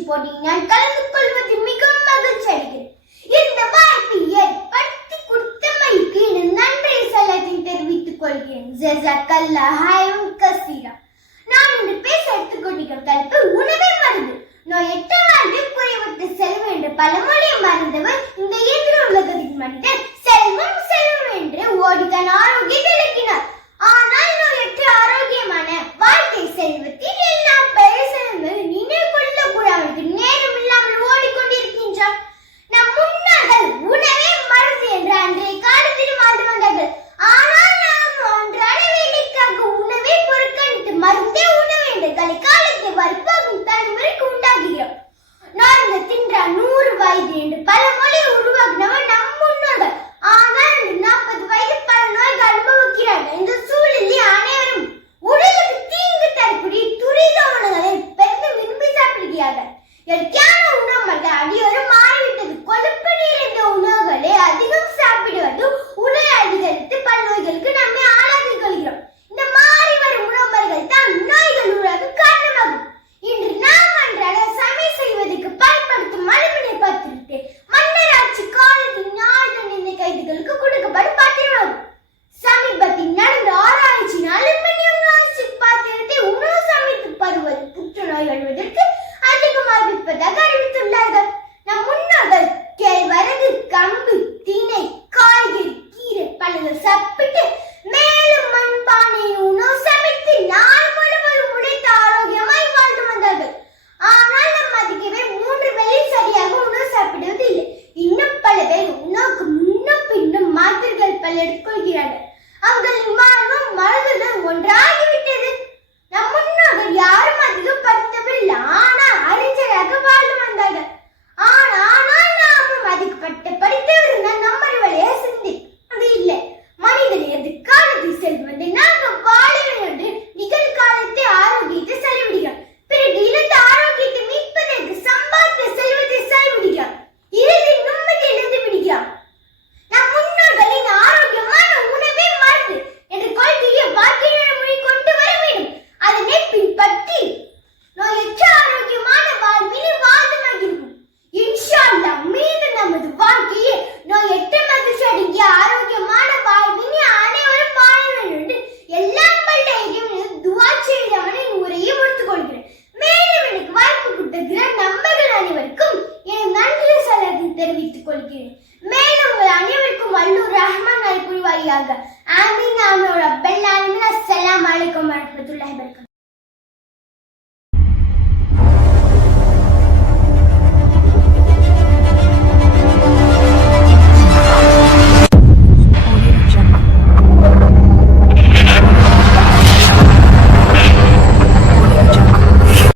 பயிற்சி போட்டியில் நான் கலந்து கொள்வது மிகவும் மகிழ்ச்சி அளிக்கிறது இந்த வாய்ப்பை ஏற்படுத்தி கொடுத்த மயிக்கு எனது நன்றியை தெரிவித்துக் கொள்கிறேன். ஜசக்கல்லா ஹாயம் கசீரா. நான் இன்று பேச எடுத்துக்கொண்டிருக்கும் தலைப்பு உணவே மருந்து. நோய் எட்ட வாழ்வில் குறைவிட்டு செல்வம் என்று பழமொழியை மறந்தவர் இந்த இயந்திர உலகத்தின் மனிதன் I'm gonna